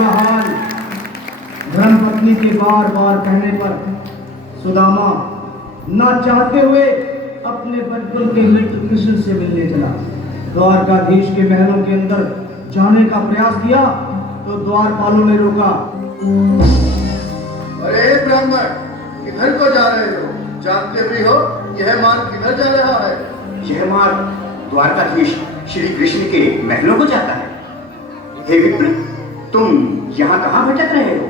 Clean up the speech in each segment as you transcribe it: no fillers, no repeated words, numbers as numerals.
बुरा हाल। धर्मपत्नी के बार बार कहने पर सुदामा ना चाहते हुए अपने बचपन के मित्र कृष्ण से मिलने चला। द्वारकाधीश के महलों के अंदर जाने का प्रयास किया तो द्वारपालों ने रोका। अरे ब्राह्मण, किधर को जा रहे हो? जानते भी हो यह मार्ग किधर जा रहा है? यह मार्ग द्वारकाधीश श्री कृष्ण के महलों को जाता है। हे विप्र, तुम यहाँ कहाँ भटक रहे हो?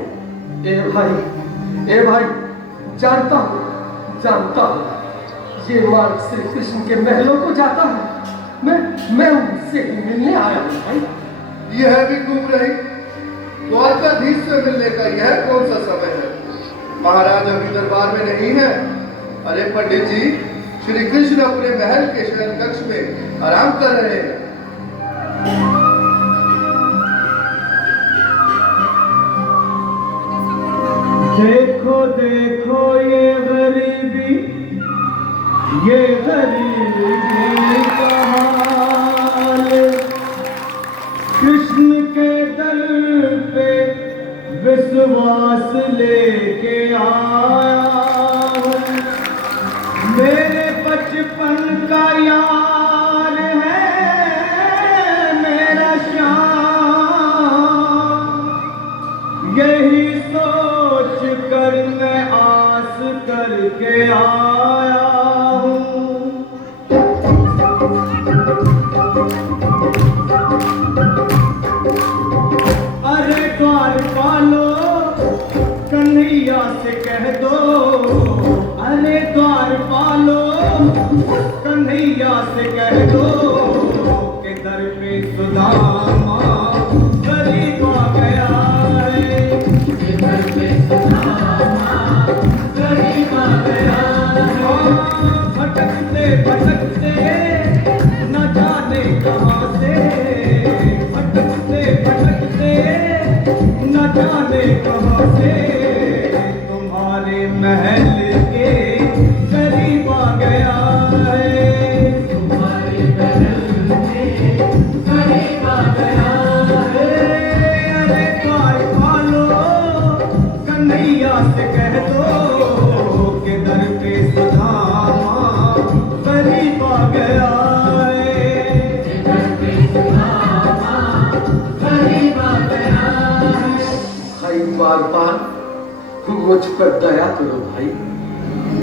ए भाई, जानता हूँ ये मार्ग श्री कृष्ण के महलों को जाता है। मैं उनसे मिलने आया हूँ भाई। यह भी घूम रही। द्वारकाधीश से मिलने का यह कौन सा समय है? महाराज अभी दरबार में नहीं है। अरे पंडित जी, श्री कृष्ण अपने महल के शयन कक्ष में आराम कर रहे हैं। देखो देखो ये गरीबी का हाल। कृष्ण के दर पे विश्वास लेके आया हूँ। मेरे बचपन का यार है मेरा श्याम। यही सोच कर मैं आस करके आया हूँ। अरे द्वारपालो कन्हैया से कह दो। अरे द्वारपालो कन्हैया से कह दो कि दर पे सुदामा गरीब आ गया है। दर पे सुदामा गरीब आ गया है। भटकते भटकते न जाने कहाँ से, भटकते भटकते न जाने कहाँ से तुम्हारे महल के करीब आ गया है। तुम्हारे महल के करीब आ गया है। अरे द्वारपालो कन्हैया से कह दो कि दर पे सुदामा करीब आ गया है। दर पे सुदामा करीब आ गया है। भाई द्वारपाल, मुझ पर दया करो भाई।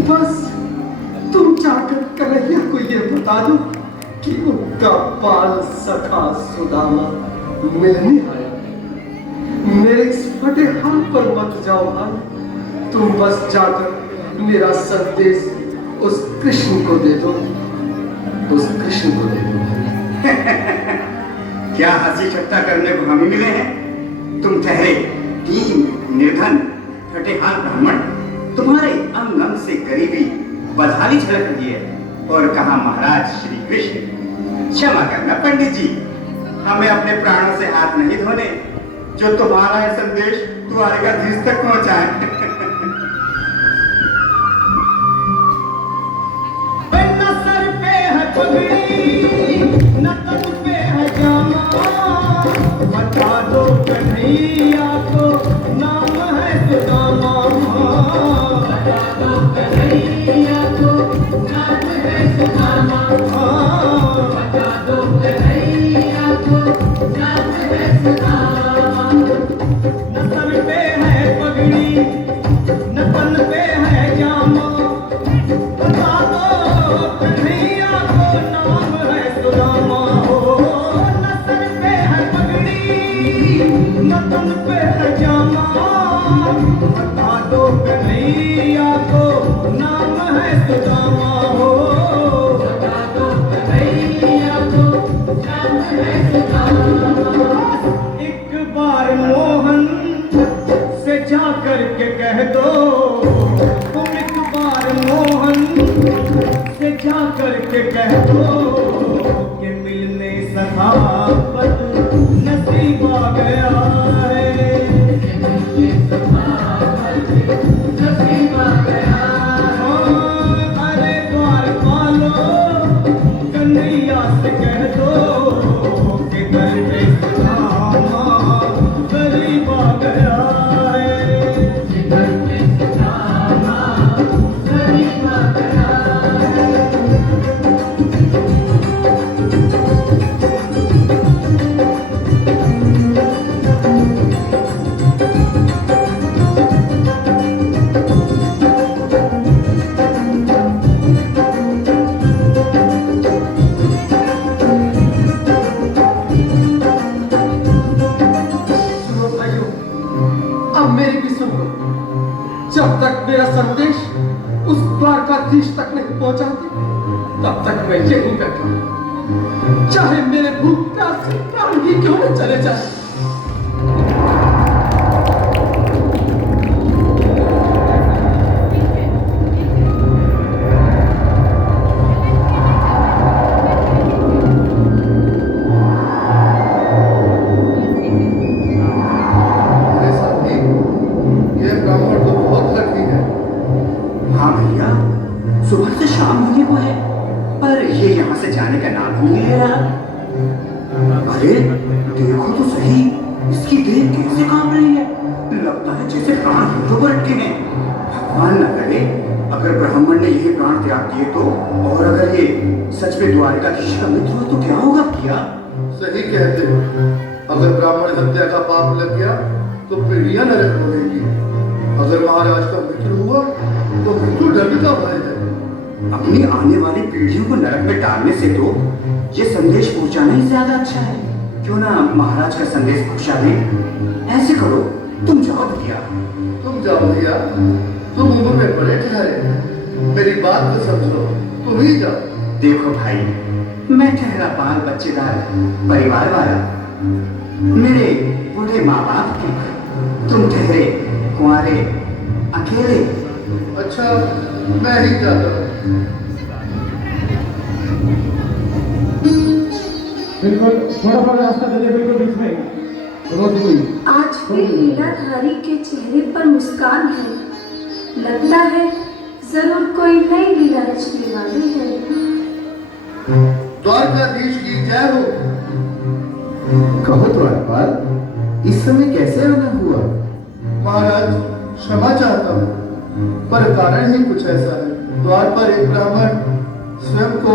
बस तुम जाकर कन्हैया को ये बता दो कि उनका बाल सखा सुदामा मिलने आया है। मेरे इस फटे हाथ पर मत जाओ भाई। तुम बस जाकर मेरा संदेश उस कृष्ण को दे दो। उस कृष्ण को दे दो भाई। क्या हंसी ठट्टा करने को हम ही मिले हैं? तुम ठहरे दीन निर्धन फटेहाल ब्राह्मण, तुम्हारे अंग अंग से गरीबी बदहाली झलक रही है। और कहा महाराज श्री कृष्ण। क्षमा करना पंडित जी, हमें अपने प्राणों से हाथ नहीं धोने जो तुम्हारा यह संदेश द्वारकाधीश तक पहुंचाए। न सर पे है पगड़ी न तन पे है जामा। बता दो कन्हैया को नाम है सुदामा। बता दो कन्हैया को नाम है सुदामा। बता दो कन्हैया को नाम है सुदामा। न सर पे है पगड़ी न तन पे है जामा। बता दो कन्हैया को नाम है सुदामा। न सर पे है पगड़ी न तन पे है जामा। बता दो कन्हैया को नाम है सुदामा। बता दो कन्हैया को नाम है सुदामा। एक बार मोहन से जा कर के कह दो। तुम एक बार मोहन से जा कर के कह दो कि मिलने सखावत नसीब आ गया है। मिलने सखावत नसीब आ गया है। अरे द्वारपालो कन्हैया से कह दो कि दर पे सुदामा गरीब आ उस द्वारकाधीश तक नहीं पहुंचाते, तब तक मैं यहीं बैठा हूं। चाहे मेरे भूख प्यास से प्राण ही क्यों न चले जाए। अरे साथी, ये ब्राह्मण तो बहुत लड़की है। हाँ भैया, सुबह से शाम होने को है, पर ये यहाँ से जाने का नाम ही नहीं ले रहा। अरे देखो तो सही, इसकी देह कैसे कांप रही है। लगता है जैसे प्राण हाथों पर अटके हैं। भगवान न करे अगर ब्राह्मण ने यही प्राण त्याग दिए तो, और अगर ये सच में द्वारकाधीश का मित्र हो तो क्या होगा भैया? सही कहते हो। अगर ब्राह्मण हत्या का पाप लग गया तो पीढ़ियां नरक होगी। अगर महाराज का मित्र हुआ तो मृत्यु दंड का भय है। अपनी आने वाली पीढ़ियों को नरक में डालने से तो ये संदेश पहुंचाना ही ज्यादा अच्छा है। क्यों ना महाराज का संदेश पहुंचा दें। ऐसे करो, तुम जाओ भैया। तुम जाओ भैया, तुम उम्र में बड़े ठहरे। मेरी बात तो समझो, तुम ही जाओ। देखो भाई, मैं ठहरा बाल बच्चेदार परिवार वाला, मेरे बूढ़े माँ बाप के, तुम ठहरे कुंवारे अकेले। अच्छा, मैं ही जाता हूँ। बिल्कुल थोड़ा सा रास्ता दीजिए, बिल्कुल बीच में रोक हुई। आज भी लीलाधारी के चेहरे पर मुस्कान है। लगता है जरूर कोई नई लीला रचने वाली है। द्वारकाधीश की जय हो। कहो द्वारपाल, इस समय कैसे आना हुआ? महाराज, क्षमा चाहता हूँ, पर कारण ही कुछ ऐसा है। द्वार पर एक ब्राह्मण स्वयं को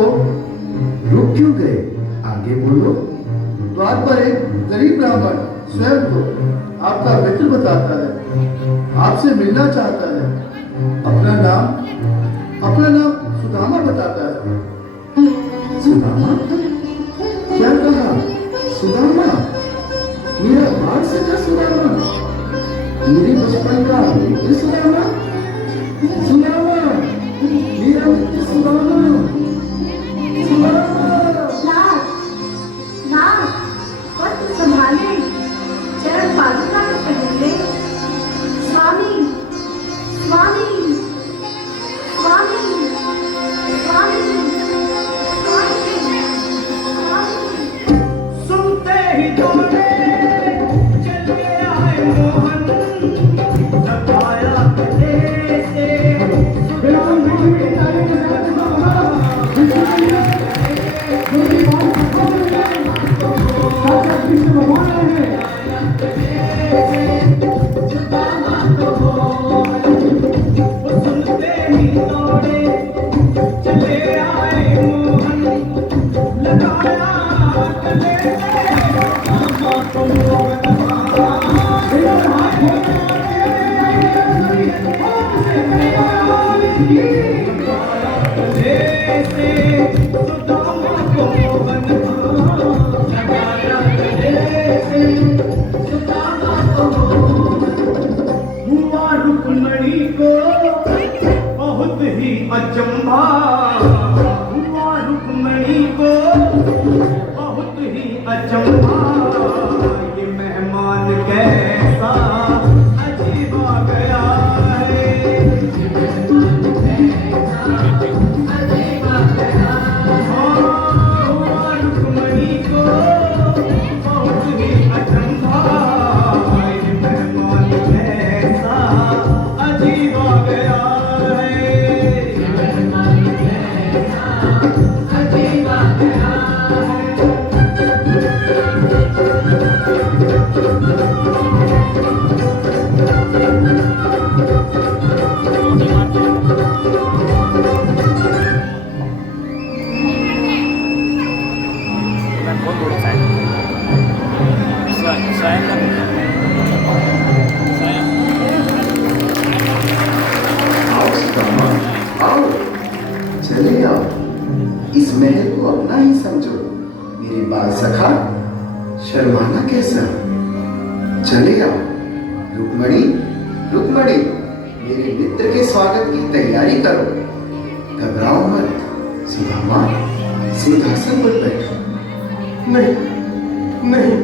रुक क्यों गए? आगे बोलो। द्वार पर एक गरीब ब्राह्मण स्वयं को आपका मित्र बताता है, आपसे मिलना चाहता है। अपना नाम सुदामा बताता है। सुदामा? क्या कहा? सुदामा? मेरा बाल से था सुदामा? मेरे बचपन का मित्र सुदामा? सुदामा, मेरा मित्र सुदामा। सुदामा। नाथ, वक्त संभाले, चरण पादुका तो पहन ले। स्वामी, स्वामी, स्वामी, स्वामी, स्वामी, स्वामी। सुनते ही दौड़े चले आए मोहन, लगाया गले से सुनते ही दौड़े चले आए मोहन, लगाया गले हुआ रुक्मणी को बहुत ही अचंभा, हुआ रुक्मणी को बहुत ही अचंभा। ये मेहमान कैसा अजीब आ गया है, ये मेहमान कैसा अजीब आ गया है। हुआ रुक्मणी को बहुत ही अचंभा, ये मेहमान कैसा अजीब आ गया है, ये मेहमान कैसा अजीब आ गया है। आओ सुदामा, आओ। चले आओ, इस महल को अपना ही समझो। मेरे बाल सखा, शर्माना कैसा? चले आओ। रुक्मणी, रुक्मणी, मेरे मित्र के स्वागत की तैयारी करो। घबराओ मत सुदामा, सिंहासन पर बैठो। नहीं नहीं,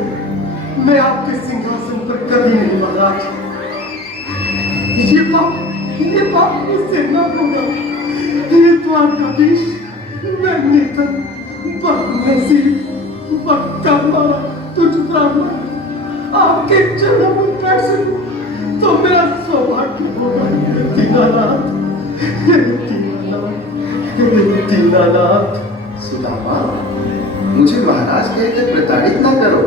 मैं आपके सिंहासन पर कभी नहीं महाराज। ये पाप मुझसे न होगा। ये द्वारकाधीश, मैं निर्धन, बदनसीब, बदकामा, तुझ ब्राह्मण आपके चरणों में बैठ सकूं तो मेरा सौभाग्य होगा। दीनानाथ, दीनानाथ। सुदामा, मुझे महाराज कहकर प्रताड़ित ना करो।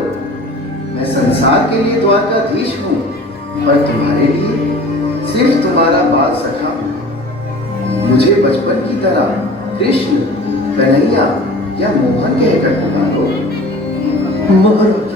मैं संसार के लिए द्वारकाधीश हूँ, पर तुम्हारे लिए सिर्फ तुम्हारा बाल सखा हूँ। मुझे बचपन की तरह कृष्ण, कन्हैया या मोहन कहकर पुकारो। महाराज,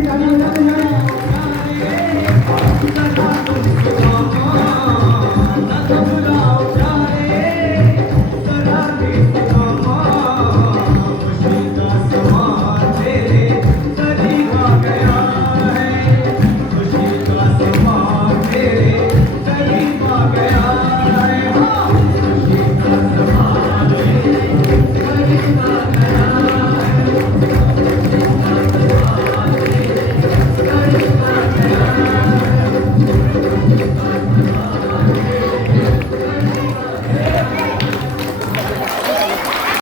Thank you.